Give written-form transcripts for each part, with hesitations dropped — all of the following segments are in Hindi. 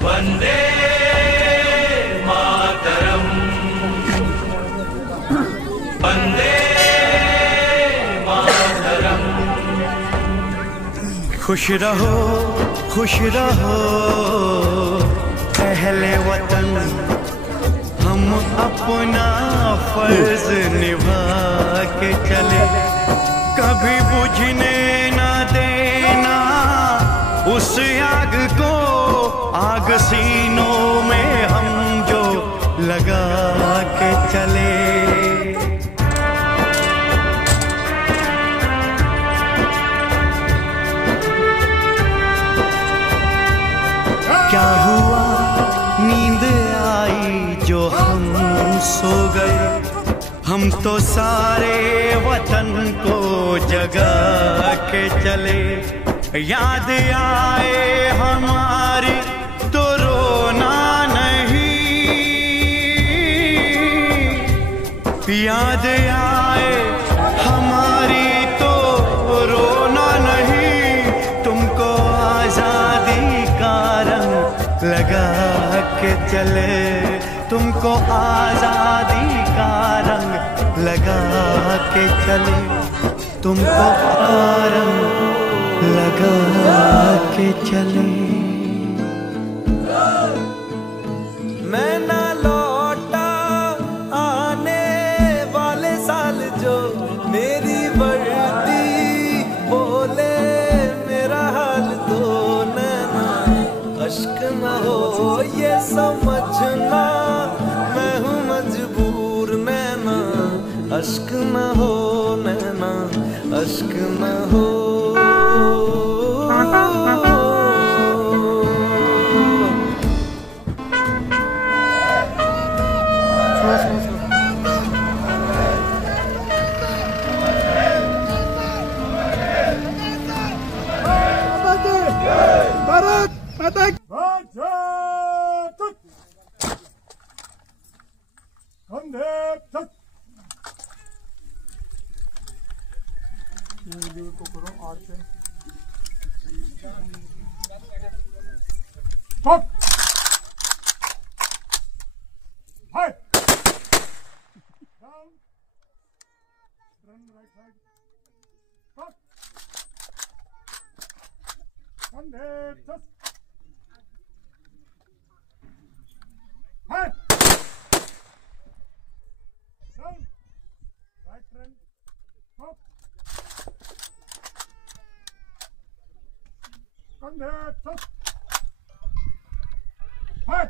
वंदे मातरम, वंदे मातरम। खुश रहो अहले वतन, हम अपना फर्ज निभा के चले। कभी बुझने ना देना उस आग को, आग सीनों में हम जो लगा के चले। क्या हुआ नींद आई जो हम सो गए, हम तो सारे वतन को जगा के चले। याद आए हमारी तो रोना नहीं, याद आए हमारी तो रोना नहीं। तुमको आजादी का रंग लगा के चले, तुमको आजादी का रंग लगा के चले, तुमको रंग लगा के चले। मैं ना लौटा आने वाले साल, जो मेरी वर्दी बोले मेरा हाल तो नैना अश्क न हो ये समझना, मैं हूँ मजबूर नैना अश्क न हो, नैना अश्क न हो। भारत माता की को करो आठ से stop. High down run right side stop. वंदे मातरम। High down right run stop. वंदे मातरम। High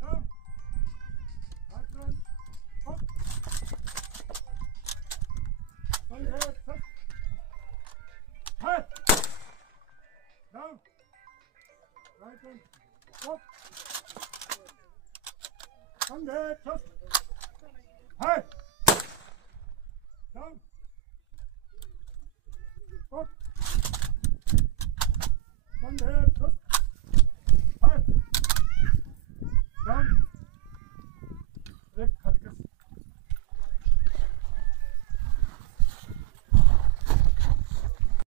down right run stop. वंदे मातरम। High down right run stop. वंदे मातरम। High down stop. वंदे मातरम।